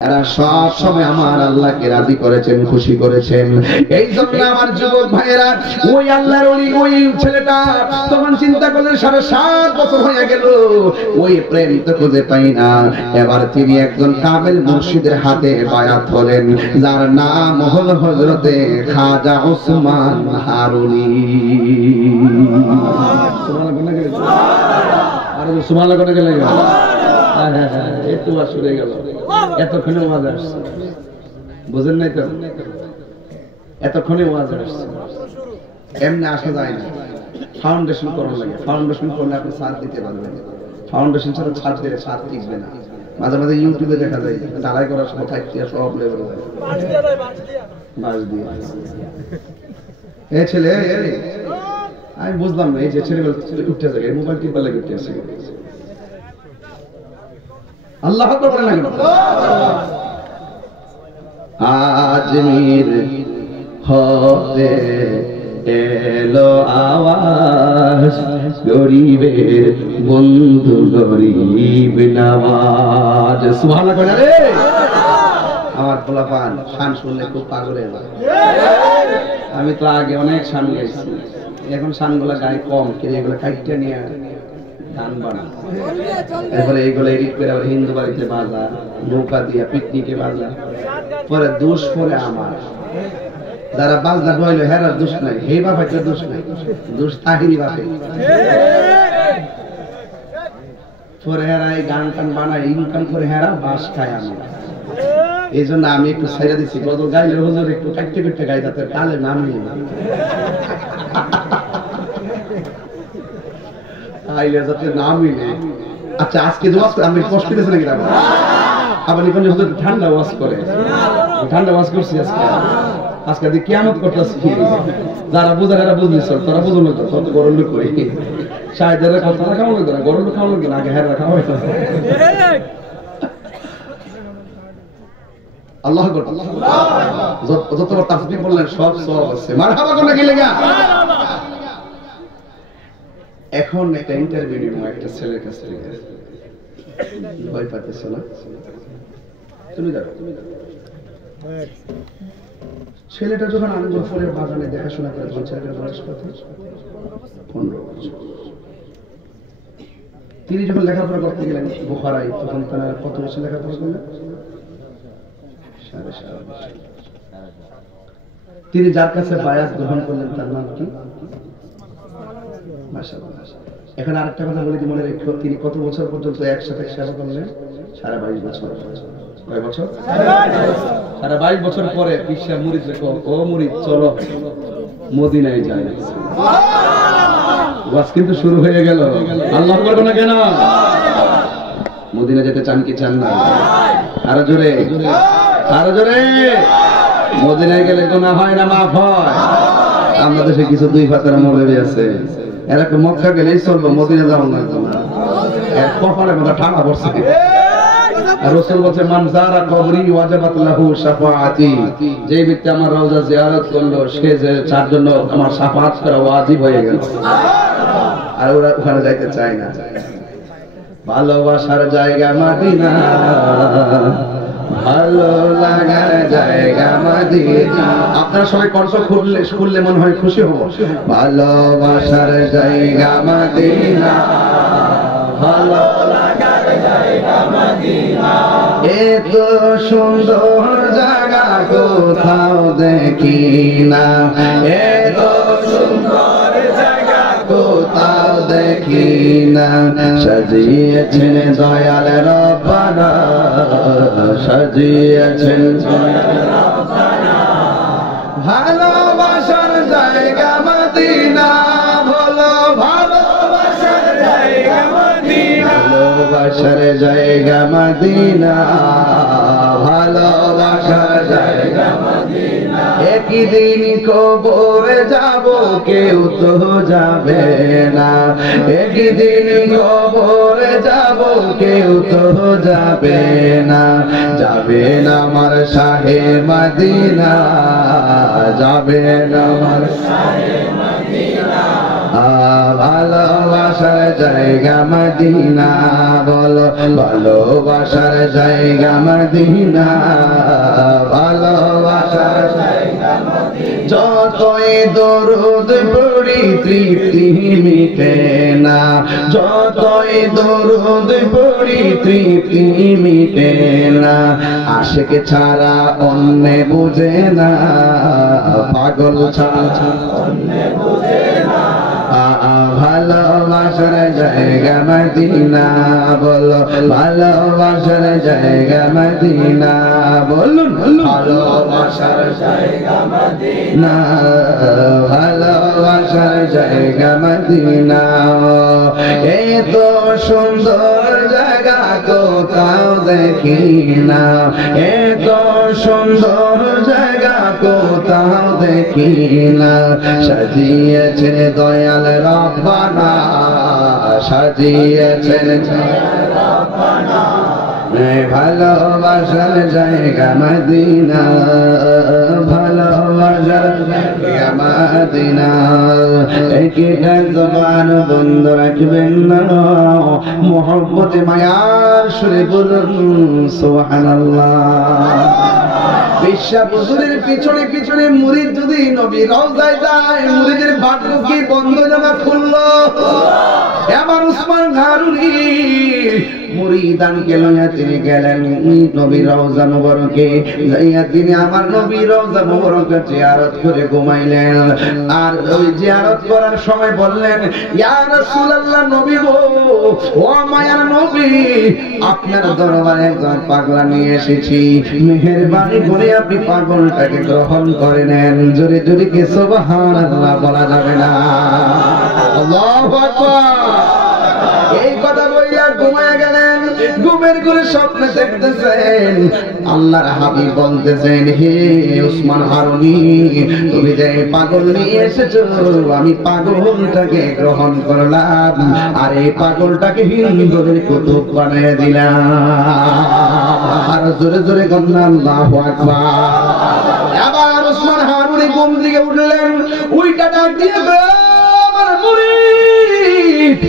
এরা সব সময় আমার আল্লাহকে রাজি করেছেন, খুশি করেছেন। এই জন্য আমার যুবক ভাইয়েরা, ওই আল্লাহর ওই ছেলেটা তখন চিন্তা করলেন 7.5 বছর হয়ে গেল, ওই প্রেম তো খুঁজে পাই না। এবার তিনি একজন কামেল মুর্শিদের হাতে বায়াত হলেন, যার নাম হল হযরতে খাজা ওসমান হারুনি। সুবহানাল্লাহ কোন গেলে একটু আসলে গেল, এতক্ষণে ওয়াজ আসছে, বুঝেন নাই তো? এতক্ষণে ওয়াজ আসছে, এমনি আসা যায় না, ফাউন্ডেশন করা লাগে। ফাউন্ডেশন করলে আপনি ছাদ দিতে পারবেন, ফাউন্ডেশন ছাড়া ছাদ দিলে ছাদ টিকবে না। মাঝে মাঝে ইউটিউবে দেখা যায় ঢালাই করার সময় থাকতে সব লেভেল বাস দিয়ে এ ছেলে, আমি বুঝলাম না এই যে ছেলে উঠতে থাকে মোবাইল টিপা লাগে উঠতে আসে। আল্লাহ আকবার না কেন? আজমির হতে এলো আওয়াজ, গরিবের বন্ধু গরিব নওয়াজ। সুবহানাল্লাহ কইনা রে। আমার পোলাপান শান শুনলে খুব পাগল হয়ে যায়। আমি তো আগে অনেক শান গাইছি, এখন শানগুলা গাই কম, কিন্তু এগুলো কাইটটা নিয়ে গান বানা, এরপরে এইগুলো এডিট করে আবার হিন্দু বাড়িতে বাজা, নৌকা দিয়া পিকনিকে বাজা, পরে দোষ পরে আমার। যারা বাজনা ডইল হেরার দোষ নাই, হে বাপের দোষ নাই, দোষ তাহিরি বাপে। পরে হেরা এই গান টান বানায়, ইনকাম করে হেরা বাস খায়। আমি এই জন্য আমি একটু ছেড়ে দিচ্ছি, গজল গাইলে হুজুর একটু কাটতে কাটতে গাই, যাতে তালে নামি আইলে যাতে না মিলে। আচ্ছা আজকে যে ওয়াজ আমি কষ্ট দিয়েছি নাকি? আবার এখন হুজুর ঠান্ডা ওয়াজ করে, ঠান্ডা ওয়াজ করছি আজকে। আজকে দিয়ে কিয়ামত করতেছি, যারা বুঝার এরা বুঝলিস, তারা বুঝুন না, তত গরম লোক করি সাহেবের কথা খাওয়া লাগবে না, গরম লোক খাওয়া লাগবে না, আগে হেরা খাওয়া হইতো। আল্লাহ যতবার তাসবিহ বললেন সব সব আছে। মারহাবা কোন গেলে গা। এখন একটা ইন্টারভিউ নিব একটা ছেলের কাছ থেকে, ভয় পাচ্ছ না? তুমি যাও। ছেলেটা যখন আনন্দ ফলের বাগানে দেখাশোনা করে, তখন ছেলেটার বয়স কত? 15 বছর। তিনি যখন লেখাপড়া করতে গেলেন বুখারায়, তখন তারা কত বছর লেখাপড়া করলেন? 7.5 বছর। তিনি যার কাছে বায়াত গ্রহণ করলেন তার নাম কি? মাশাআল্লাহ। এখন আরেকটা কথা বলি, মনে রেখো, তিনি কত বছর পর্যন্ত একসাথে সেবা করলেন? 22.5 বছর। কয় বছর? 22.5 বছর পরে পিসা মুরিদ রেখো, ও মুরিদ চলো মদিনায় যাই। ওয়াজ কিন্তু শুরু হয়ে গেল। আল্লাহ করবো না কেন? মদিনা যেতে চান কি চান না? আরো জোরে, আরো জোরে। মদিনায় গেলে গুনাহ হয় না মাফ হয়? আমাদের দেশে কিছু দুই ফাতারা মৌলবী আছে, এরা তো মক্কা গেলেই চলবে, মদিনা যাওয়া লাগবে না। এর কপালের মধ্যে ঠান্ডা পড়ছে। আর রাসূল বলেছে, মান যারা কবরি ওয়াজাবাত লাহু শাফাআতি, যে ব্যক্তি আমার রওজা জিয়ারত করলো, সে যে তার জন্য আমার শাফাআত করা ওয়াজিব হয়ে গেল। আর ওরা ওখানে যাইতে চায় না। ভালোবাসার জায়গা মদিনা, ভালো লাগার জায়গা মদিনা। আপনারা সবাই কণ্ঠ খুললে মনে হয় খুশি হব। ভালোবাসার জায়গা মদিনা, ভালো লাগার জায়গা মদিনা। এত সুন্দর জায়গা কোথাও দেখি না, এত সুন্দর জায়গা কোথাও দেখি না। সাজিয়েছেন দয়াল রব্বানা, সাজিয়েছেন দয়াল রব্বানা। ভালোবাসার জায়গা মদিনা, ভালো ভালোবাসার জায়গা মদিনা, ভালোবাসার জায়গা মদিনা, ভালোবাসার জায়গা মদিনা। একদিন কবরে যাব, কেউ তো যাবে না। একদিন কবরে যাব, কেউ তো যাবে না। যাবে না আমার শাহে মদিনা, যাবে না আমার শাহে মদিনা। ভালোবাসা ভালোবাসার জায়গা মদিনা বলো ভালোবাসার জায়গা মদিনা ভালোবাসার জায়গা মদিনা যতই দরুদ পড়ি তৃপ্তি মিটে না যতই দরুদ পড়ি তৃপ্তি মিটে না আশিক ছাড়া অন্য বুঝে না পাগল ছাড়া অন্য বুঝে না ভালোবাসার জায়গা মদিনা বলো ভালোবাসার জায়গা মদিনা বলুন ভালোবাসার জায়গা মদিনা ভালোবাসার জায়গা মদিনা এত সুন্দর জায়গা কোথাও দেখি না এত সুন্দর জায়গা কোথাও দেখি না সাজিয়েছে দয়াল রব্বানা সাজিয়েছেন রব্বানা ভালোবাসার জায়গা মদিনা ভালোবাসার জায়গা মদিনা একটা জবান বন্ধ রাখবেন না মোহব্বতে মায়ার সুরে বলুন সুবহানাল্লাহ বিশ্বা হুজুরের পিছনে পিছনে মুরিদ যদি নবী রওজায় যায় মুরিদের ভাগ্য কি বন্ধ জানা খুললো এবার উসমান হারুনি মুরিদানকে লইয়া তিনি গেলেন নবী রওজা মুবারকে যাইয়া তিনি আমার নবী রওজা মুবারকে জিয়ারত করে ঘুমাইলেন আর ওই জিয়ারত করার সময় বললেন ইয়া রাসূলুল্লাহ নবী গো ও মায়ার নবী আপনার দরবারে একজন পাগলা নিয়ে এসেছি মেহেরবানি করে আপনি পাগলটাকে গ্রহণ করে নেন জোরে জোরে কি সুবহানাল্লাহ বলা যাবে না আল্লাহু আকবার এই কথা বইলা ঘুমায় গেলেন ঘুমের ঘরে স্বপ্ন দেখতেছেন আল্লাহর হাবিব বলতেছেন হে উসমান হারুনি তুমি যে পাগল নিয়ে এসেছো আমি পাগলটাকে গ্রহণ করলাম আর এই পাগলটাকে হিন্দুদের কুতুব বানিয়ে দিলাম আর জোরে জোরে বলুন আল্লাহু আকবার আবার উসমান হারুনি ঘুম থেকে উঠলেন উইটা ডাক দিয়ে আমার মুরিদ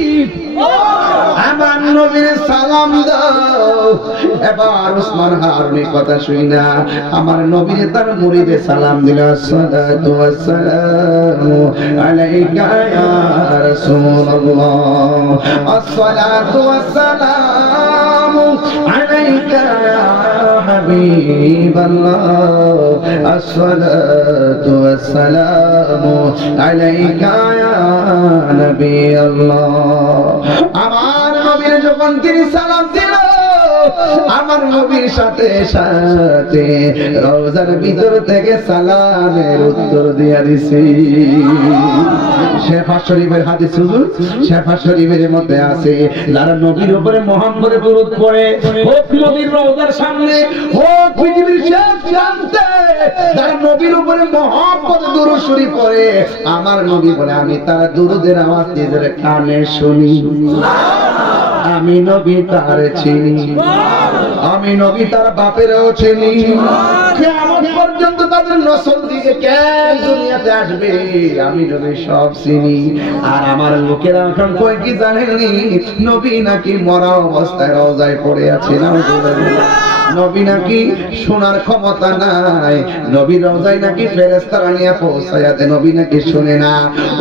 আমার নবীর সালাম দাও এবার উসমান হারুনি কথা শুনি না আমার নবী তার মুরিদে সালাম দিল আসসালাতু ওয়াসসালামু আলাইকা ইয়া রাসূলুল্লাহ আসসালাতু ওয়াসসালামু আলাইকা ইয়া হাবিবাল্লাহ আসসালাতু ওয়াসসালামু আলাইকা ইয়া নবী আল্লাহ আমার নবীর যখন তিনি সালাম দিল আমার নবীর সাথে সাথে রওজার ভিতর থেকে সালামের উত্তর দিয়া দিছি শেফা শরীফের হাদিস হুজুর শেফা শরীফের মধ্যে আছে যারা নবীর উপরে মুহাম্মদের দরুদ পড়ে হোক নবীর রওজার সামনে হোক পৃথিবীর শেষ প্রান্তে যারা নবীর উপরে মুহাম্মদের দরুদ শরীফ পড়ে আমার নবী বলে আমি তার দরুদের আওয়াজ নিজের কানে শুনি আমি নবী তার চিনি আমি নবী তার বাপেরও চিনি কিয়ামত পর্যন্ত তাদের নসল দিকে কে দুনিয়াতে আসবে আমি নবী সব চিনি আর আমার লোকেরা এখন কই কি জানেননি নবী নাকি মরা অবস্থায় রওজায় পড়ে আছে না নবী নাকি শোনার ক্ষমতা নাই নবী রওজায় নাকি ফেরেশতারা নিয়ে পৌঁছায়া দেয় নবী নাকি শুনে না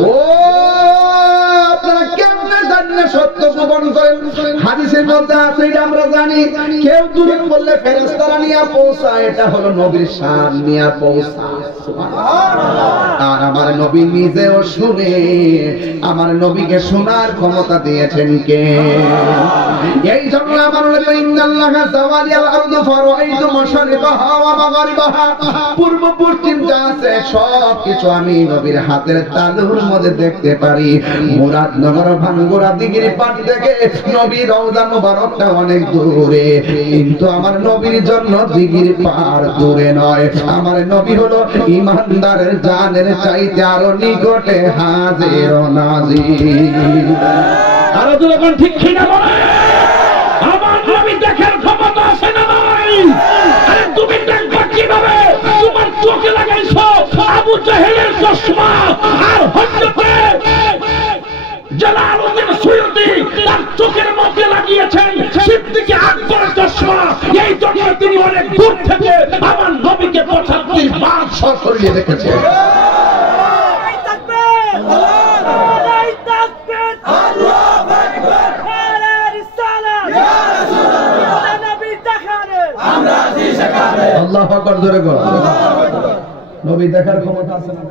ও সত্য গোপন করেন হাদিসের মধ্যে আছে এটা আমরা জানি কেউ দূরে বললে ফেরেশতারা নিয়ে পৌঁছায় এটা হলো নবীর শান নিয়ে পৌঁছায় সুবহানাল্লাহ আর আমার নবী নিজেও শুনে আমার নবীকে শোনার ক্ষমতা দিয়েছেন কে এই জন্য আমার নবী ইন্নাল্লাহা যাওয়ালিয়াল আরদু ফারাইতু মাশারিকাহা ওয়া মাগারিবাহা পূর্ব পশ্চিম যা আছে সব কিছু আমি নবীর হাতের তালুর মধ্যে দেখতে পারি মুরাদনগর ভাঙ্গুরা দিগির পাট থেকে নবীর রওজা মুবারকটা অনেক দূরে কিন্তু আমার নবীর জন্য দিগির পার দূরে নয় আমার নবী হলো ঈমানদারের জানের চাইতে আরো নিকটে হাজির ও নাজির আরো যখন ঠিক কিনা বলে আমার নবী দেখার ক্ষমতা আছে না নাই আরে তুমি দেখবা কিভাবে তোমার চোখে লাগাইছো আবু জাহেলের চশমা আর হযরতে জালালউদ্দিন সুয়ুতি এই জন্য তিনি অনেক দূর থেকে আমার নবীকে 75 বার সশরীরে দেখেছেন। আল্লাহু আকবার, জোরে বলো। নবী দেখার ক্ষমতা আছে না?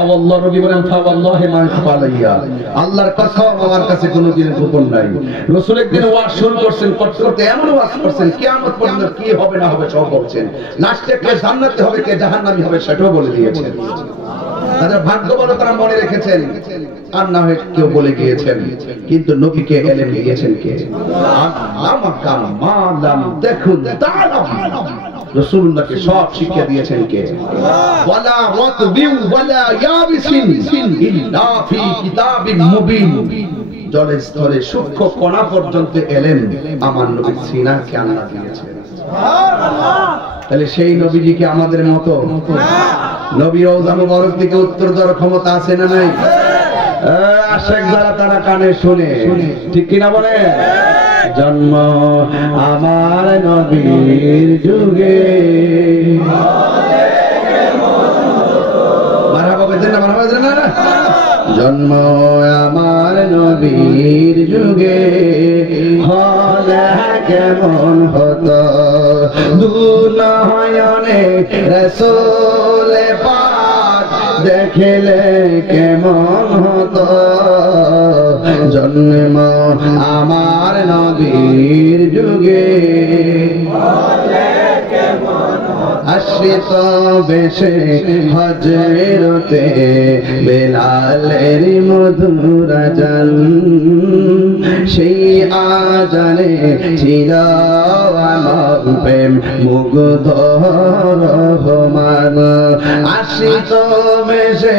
আল্লাহ নবী বলেন ফাওয়াল্লাহি মা ফালাইয়া, আল্লাহর কসম আমার কাছে কোনো দিন গোপন নাই। রাসূল একদিন ওয়াজ শুরু করছেন, করতে এমন ওয়াজ করছেন কিয়ামত পর্যন্ত কি হবে না হবে সব বলছেন। লাস্টে কে জান্নাতে হবে কে জাহান্নামী হবে সেটাও বলে দিয়েছেন। তাদের ভাগ্য বলো তারা মনে রেখেছেন, আর না হয় কেউ বলে গিয়েছেন। কিন্তু নবীকে এলেম দিয়েছেন কে? আমাকা মালাম দেখুন তাআলাম, রাসূলুল্লাহকে সব শিক্ষা দিয়েছেন কে? ওয়ালা রাতবিউ ওয়ালা ইয়াবিসিন ইল্লা ফি কিতাবিম মুবিন, জলের স্তরে সূক্ষ্ম কণা পর্যন্ত এলেম আমার নবী সিনাকে আল্লাহ দিয়েছেন। সুবহানাল্লাহ। তাহলে সেই নবীজিকে আমাদের মতো নবী রওজা মুবারক থেকে উত্তর দেওয়ার ক্ষমতা আছে না নাই? আশেক যারা তারা কানে শুনে, ঠিক কিনা বলে? জন্ম আমার নবীর যুগে, মারহাবা বলেন না, মারহাবা বলেন না। জন্ম আমার নবীর যুগে হলে কেমন হতো, দুনয়নে রাসূল পাক দেখলে কেমন হতো। জন্ম আমার নবীর যুগে আশ্রিত বেশে হজরতে বেলালের মধুর আজান, সেই আজানে ছিল আমার প্রেম মুগ্ধ রহমান। আশ্রিত বেশে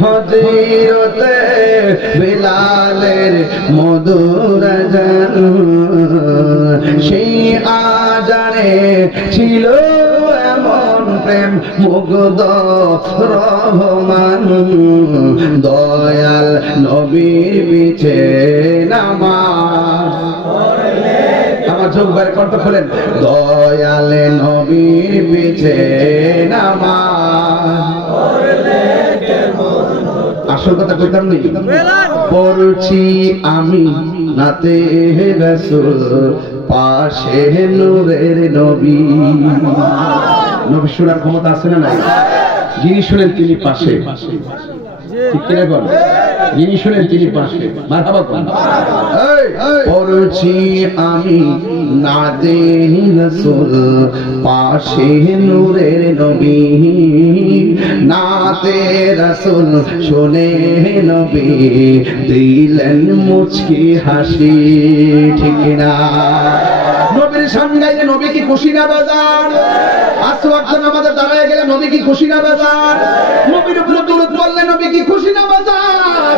হজরতে বেলালের মধুর আজান, সেই আজানে ছিল এমন প্রেম মুগ্ধ রহমান। দয়াল নবীর পিছে নামাজ, আমার চোখ বাইরে কণ্ঠ খোলেন, দয়াল নবীর পিছে নামাজ। আসল কথা কইতাম নি, পড়ছি আমি নাতে রাসূল পাশে নূরের নবী। নবী শোনার ক্ষমতা আছে না নাই? যিনি শুনেন তিনি পাশে, ঠিক কিনা বল? যিনি শুনেন তিনি পাশে, মারহাবা বল। পড়ছি আমি নাতে রাসূল পাশে নূরের নবী, নাতে রাসূল শুনে নবী দিলেন মুচকি হাসি, ঠিক না? নবীর শান গাইলে নবী কি খুশি না বাজার? আসওয়াক্ত নামাজে দাঁড়ায় গেলে নবী কি খুশি না বাজার? নবীর উপরে দরুদ পড়লে নবী কি খুশি না বাজার?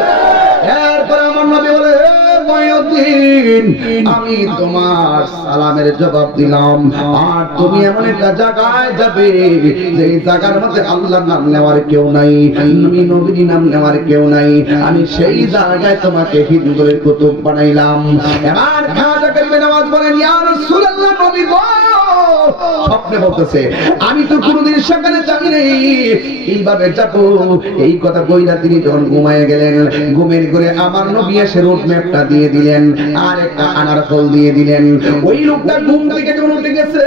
এরপর আমার নবী বলে, ময়উদ্দিন আমি তোমার সালামের জবাব দিলাম, আর তুমি এমন একটা জায়গায় যাবে যে জায়গার মধ্যে আল্লাহর নাম নেওয়ার কেউ নাই, আমি নবীর নাম নেওয়ার কেউ নাই, আমি সেই জায়গায় তোমাকে হিন্দুদের কুতুব বানাইলাম। এবার খাজা গরিবে নওয়াজ বলেন, ইয়া রাসূলুল্লাহ, নবী গো, স্বপ্নে বলতেছে আমি তো কোনদিন সেখানে যাই নাই, এইভাবে যাবো। এই কথা কইরা তিনি যখন ঘুমায় গেলেন, ঘুমের ঘরে আমার নবী এসে রোড ম্যাপটা দিয়ে দিলেন আর একটা আনার ফল দিয়ে দিলেন। ওই লোকটা ঘুম থেকে যখন উঠে গেছে,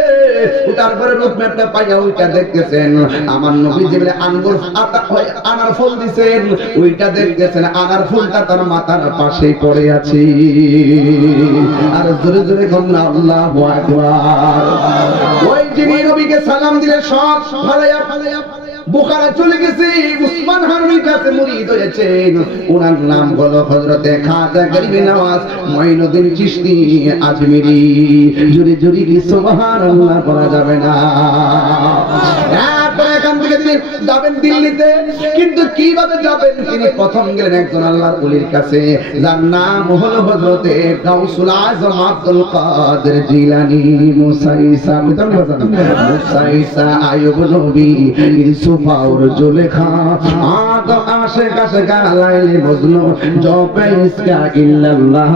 তারপরে রোড ম্যাপটা পাইয়া ওইটা দেখতেছেন আমার নবী যেভাবে আঙ্গুর আনার ফল দিছেন, ওইটা দেখতেছেন আনার ফুলটা তার মাথার পাশেই পড়ে আছে। আর জোরে জোরে বলুন আল্লাহু আকবার। ওই যিনি নবীকে সালাম দিলেন সব ফালাইয়া বুখারা চলে গেছে, উসমান হারুনির কাছে মুরিদ হয়েছেন। ওনার নাম হলো হযরতে খাজা গরিবে নওয়াজ মঈনুদ্দিন চিশতি আজমিরি। জোরে জোরে কি সুবহানাল্লাহ বলা যাবে না? এখান থেকে তিনি যাবেন দিল্লিতে, কিন্তু কিভাবে যাবেন? তিনি প্রথম গেলেন একজন আল্লাহর ওলির কাছে, যার নাম হলো হযরতে গাউসুল আযম আব্দুল কাদের জিলানী। মুসাইসা মুসাইসা আইয়ুব নবী, ইউসুফ আর জুলেখা, আদম आशिक आशिका लाइली मजनू जपे इसका इल्लल्लाह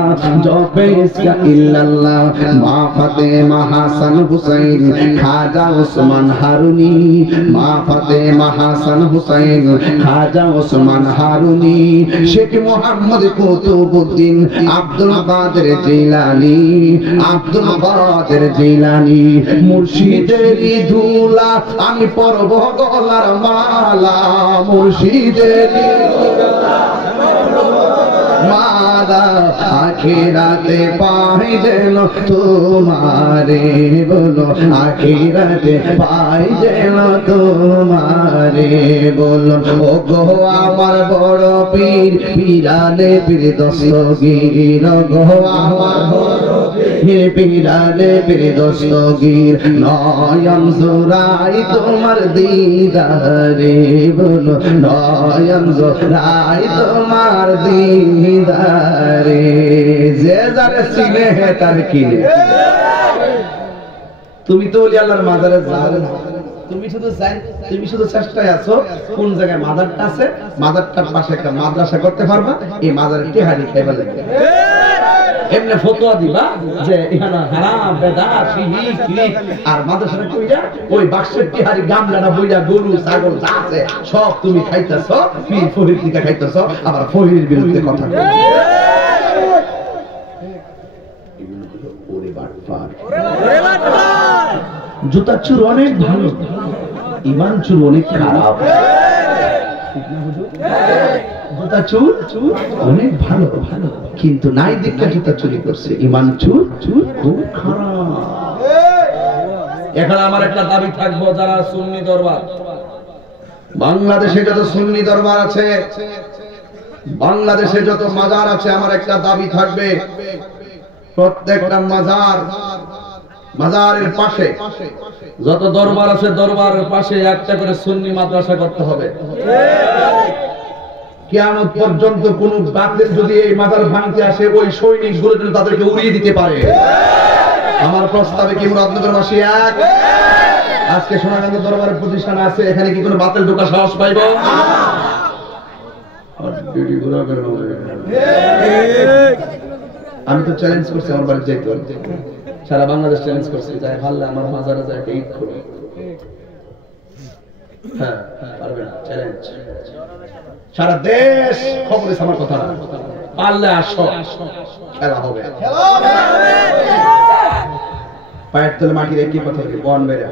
जपे इसका इल्लल्लाह माँ फातिमा हसन हुसैन खाजा उस्मान हारूनी माँ फातिमा हसन हुसैन खाजा उस्मान हारूनी शेख मोहम्मद कुतुबुद्दीन আব্দুল কাদের জিলানী আব্দুল কাদের জিলানী মুর্শিদেরই ধুলা আমি পরব গলার মালা মুর্শিদেরই মালা আখিরাতে পাই যেন তোমারে বলো আখিরাতে পাই যেন তোমারে বলো ও গো আমার বড় পীর পীরানে পীর দস্তগীর গো আমার বড় পীর পীরানে পীর দস্তগীর নয়ন জোড়াই তোমার দিদারে বলো নয়ন জোড়াই তোমার দিদারে যে যারে চিনে হে তার কিনে তুমি তো ওলি আল্লাহর মাজারে যাও না তুমি শুধু চেষ্টায় আছো কোন জায়গায় মাজারটা আছে মাজারটার পাশে একটা মাদ্রাসা করতে পারবা এই মাজারে টিহারি খাইবা লাগবে এমনি ফতোয়া দিবা যে এখানে হারাম বেদাত শিরক শিরক আর মাদ্রাসাটা কইরা ওই বাক্সের টিহারি গামলাটা বইরা গরু ছাগল যা আছে সব তুমি খাইতেছো পীর ফরিদ থেকে খাইতেছো আবার ফরিদের বিরুদ্ধে কথা কইছো এগুলো হলো ওরে বাটপার জুতা চুর অনেক ভালো ইমান চুর অনেক খারাপ জুতা চুর অনেক ভালো ভালো কিন্তু নাই দিকটা জুতা চুরি করছে ইমান চুর খুব খারাপ এখানে আমার একটা দাবি থাকবো যারা সুন্নি দরবার বাংলাদেশে যত সুন্নি দরবার আছে বাংলাদেশে যত মাজার আছে আমার একটা দাবি থাকবে প্রত্যেকটা মাজারের পাশে যত দরবার আছে দরবারের পাশে একটা করে সুন্নি মাদ্রাসা করতে হবে কিয়ামত পর্যন্ত কোন বাতিল যদি এই মাজার ভাঙতে আসে ওই সৈনিকগুলো যেন তাদেরকে উড়িয়ে দিতে পারে আমার প্রস্তাবে কি মুরাদনগরবাসী এক আজকে সোনাগঞ্জ দরবারের প্রতিষ্ঠান আছে এখানে কি কোনো বাতিল ঢোকা সাহস পাইব আমি তো চ্যালেঞ্জ করছি আমার বাড়ি যাইতে হবে সারা বাংলাদেশ চ্যালেঞ্জ করছে যাই ভালো আমার মাজারে যায় একটা ঈদ করো হ্যাঁ পারবে না চ্যালেঞ্জ সারা দেশ খবরে আমার কথা না পারলে আসো খেলা হবে পায়ের তলে মাটি রেখে কথা বলি বন বেড়ে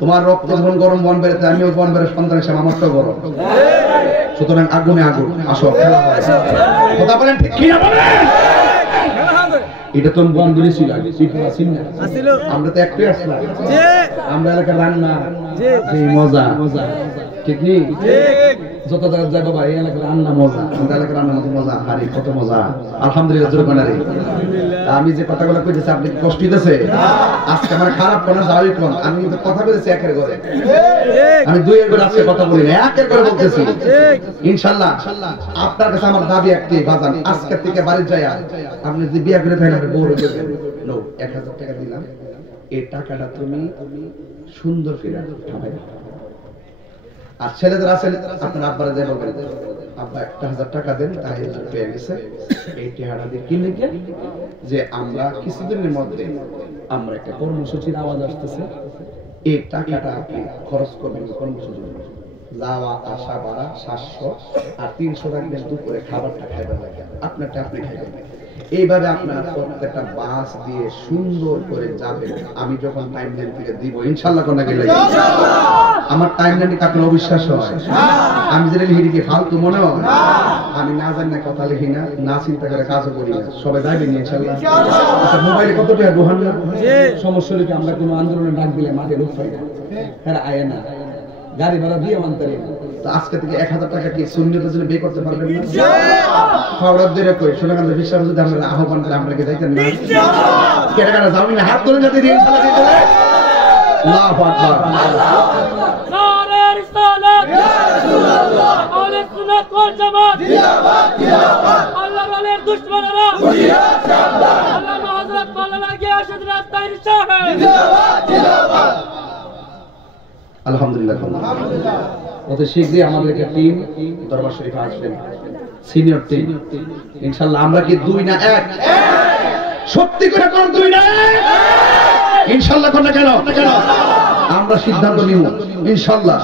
তোমার রক্ত যখন গরম বন বেড়েতে আমিও বন বেড়ে সন্তান হিসেবে আমার তো গরম সুতরাং আগুনে আগুন আসো খেলা হবে কথা বলেন ঠিক কি না বলেন এটা তো বন্ধুরই ছিল আমরা তো একটাই আসলাম আমরা এলাকার রান্না মজা ঠিক নেই যত জায়গায় যাই বাবা এই এলাকার রান্না মজা আমাদের এলাকার রান্নার মতো মজা হারি কত মজা আলহামদুলিল্লাহ জোর বানারি আমি যে কথাগুলো কইতেছি আপনি কি কষ্ট দিতেছে আজকে আমার খারাপ কোন যাওয়াই কোন আমি কিন্তু কথা বলেছি একের করে আমি দুইয়ের করে আজকে কথা বলি না একের করে বলতেছি ইনশাআল্লাহ আপনার কাছে আমার দাবি একটাই বাজান আজকে থেকে বাড়ি যায় আপনি যদি বিয়ে করে থাকেন আপনি বউ হয়ে নো 1000 টাকা দিলাম এই টাকাটা তুমি সুন্দর করে ঠাপাই আর ছেলেদের আছেন আপনার আব্বারা যাই বলবেন আব্বা 1000 টাকা দেন তাই পেয়ে গেছে এই টাকাটা দিয়ে কিনে যে আমরা কিছুদিনের মধ্যে আমরা একটা কর্মসূচির আওয়াজ আসতেছে এই টাকাটা আপনি খরচ করবেন কর্মসূচি যাওয়া আসা ভাড়া 700 আর 300 রাখবেন দুপুরে খাবারটা খাইবেন লাগে আপনারটা আপনি খাইবেন এইভাবে আপনারা প্রত্যেকটা বাস দিয়ে সুন্দর করে যাবেন আমি যখন টাইমলাইন থেকে দিব ইনশাআল্লাহ কোন গেলে আমার টাইমলাইনে কাকে অবিশ্বাস হয় আমি যে লিখি কি ফালতু মনে হয় আমি না জানি না কথা লিখি না চিন্তা করে কাজও করি না সবাই যাবেন ইনশাআল্লাহ আচ্ছা মোবাইলে কত টাকা দোহান না সমস্যা হলে কি আমরা কোনো আন্দোলনে ডাক দিলে মাঠে লোক পাই না এরা আয় না গাড়ি ভাড়া দিয়ে মানতে তো আজকে থেকে 1000 টাকা কি সুন্নিয়তের জন্য বে করতে পারবেন না ফাওড়া ধরে কই সোনাগঞ্জ বিশ্বাস যদি আমরা আহ্বান করে আমরা কি যাইতেন না ইনশাআল্লাহ কেন কেন যাও না হাত ধরে যদি ইনশাআল্লাহ দিতে আল্লাহু আকবার নারে রিসালাত ইয়া রাসূলুল্লাহ আহলে সুন্নাত ওয়াল জামাত জিন্দাবাদ জিন্দাবাদ আল্লাহর ওয়ালির দুশমনেরা জিহাদ জিন্দাবাদ আল্লাহ হযরত মাওলানা গিয়া হযরত তাইর সাহেব জিন্দাবাদ জিন্দাবাদ আলহামদুলিল্লাহ আলহামদুলিল্লাহ অতি শীঘ্রই আমাদের একটা টিম দরবার শরীফে আসবেন, সিনিয়র টিম ইনশাআল্লাহ। আমরা কি 2 না 1? সত্যি করে কোন 2 না 1? ইনশাআল্লাহ কোনটা কেন? আমরা সিদ্ধান্ত নিব ইনশাআল্লাহ,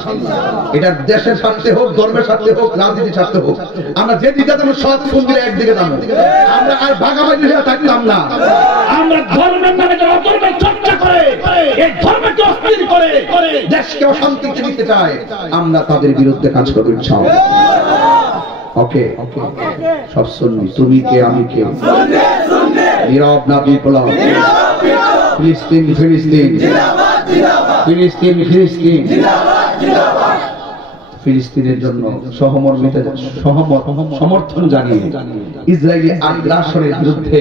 এটা দেশের স্বার্থে হোক, ধর্মের স্বার্থে হোক, রাজনীতির স্বার্থে হোক, আমরা যে দিকে যাবো সব সুন্দরে একদিকে যাবো, আমরা আর ভাগাভাগি হয়ে থাকতাম না। আমরা ধর্মের নামে যারা ধর্মের চর্চা করে, এই ধর্মকে অস্থির করে দেশকে অশান্তিতে দিতে চায়, আমরা তাদের বিরুদ্ধে কাজ করব ইনশাআল্লাহ। ওকে সব শুনবি, তুমি কে আমি কে, নীরব না বিপ্লব, ফিলিস্তিন ফিলিস্তিন ফিলিস্তিন ফিলিস্তিন ফিলিস্তিনের জন্য সমর্থন জানিয়ে ইসরায়েলি আগ্রাসনের বিরুদ্ধে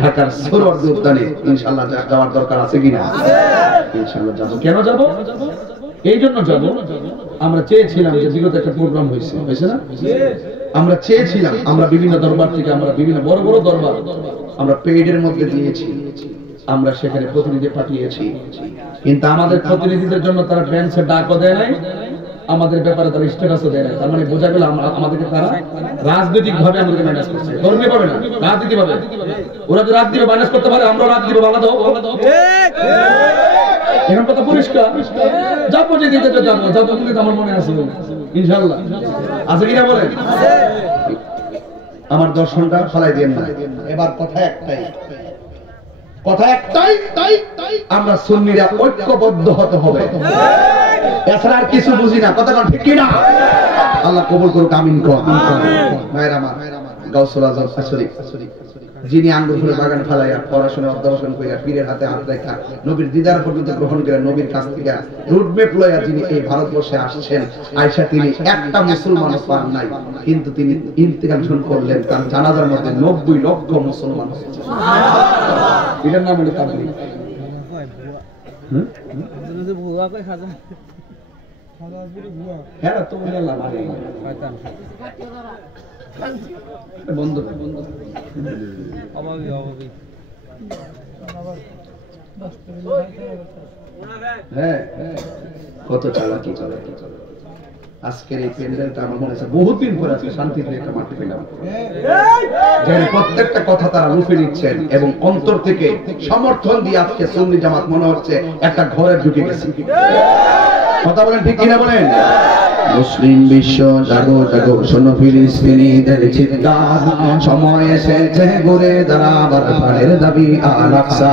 ঢাকার সোহরাওয়ার্দী উদ্যানে ইনশাআল্লাহ যাওয়ার দরকার আছে কিনা? ইনশাআল্লাহ যাব। কেন যাব? এই জন্য যাব, আমরা চেয়েছিলাম যে বিগত একটা প্রোগ্রাম হয়েছে না, আমরা চেয়েছিলাম, আমরা বিভিন্ন দরবার থেকে, আমরা বিভিন্ন বড় বড় দরবার আমরা পেইডের মধ্যে দিয়েছি, আমরা সেখানে প্রতিনিধি পাঠিয়েছি, কিন্তু আমাদের প্রতিনিধিদের জন্য তারা ব্যাংকে ডাকও দেয় নাই, আমাদের ব্যাপারে তারা স্ট্যাটাসও দেয় নাই। তার মানে বোঝা গেল আমাদেরকে তারা রাজনৈতিক ভাবে আমাদেরকে ম্যানেজ করছে, ধর্মীয় ভাবে না, রাজনীতি ভাবে। ওরা যদি রাজনীতি ম্যানেজ করতে পারে, আমরা রাজনীতি ভাবে আলাদা হোক। এখন কথা পরিষ্কার, যাবো যে দিতে যাবো, যাবো কিন্তু আমার মনে আছে ইনশাআল্লাহ, আছে কিনা বলেন? আমার দর্শনটা ফলাই দেন না। এবার কথা একটাই, আমরা সুন্নিরা ঐক্যবদ্ধ হতে হবে, এছাড়া আর কিছু বুঝি না। কথা ঠিক কিনা? আল্লাহ কবুল করুক, আমিন কর। ভাইরা আমার, গাউসুল আজম আসরি যিনি আঙ্গুর ফুলের বাগান ফেলাইয়া পড়াশোনা অধ্যবসান করিয়া পীরের হাতে হাত রেখা নবীর দিদার পর্যন্ত গ্রহণ করে নবীর কাছ থেকে রুটম্যাপ লইয়া যিনি এই ভারতবর্ষে আসছেন, আয়েশা তিনি একটা মুসলমানও পান নাই, কিন্তু তিনি ইন্তেকাল করলেন, তার জানাজার মধ্যে 90 লক্ষ মুসলমান হয়েছে। এটার নাম হলো তাবলীগ। হ্যাঁ তো আল্লাহ মানে শয়তান বন্ধু হ্যাঁ কত চালাকি চলে। আজকের এই প্যান্ডেলটা আমার মনে হচ্ছে বহুত দিন পরে আজকে শান্তিতে একটা মাঠে পেলাম, যেখানে প্রত্যেকটা কথা তারা লুফে নিচ্ছেন এবং অন্তর থেকে সমর্থন দিয়ে আজকে সুন্নি জামাত মনে হচ্ছে একটা ঘরে ঢুকে গেছে। কথা বলেন ঠিক কিনা বলেন? মুসলিম বিশ্ব জাগো জাগো, শোনো ফিলিস্তিনিদের চিৎকার, সময় এসেছে ঘুরে দাঁড়াবার প্রাণের দাবি আল আকসা।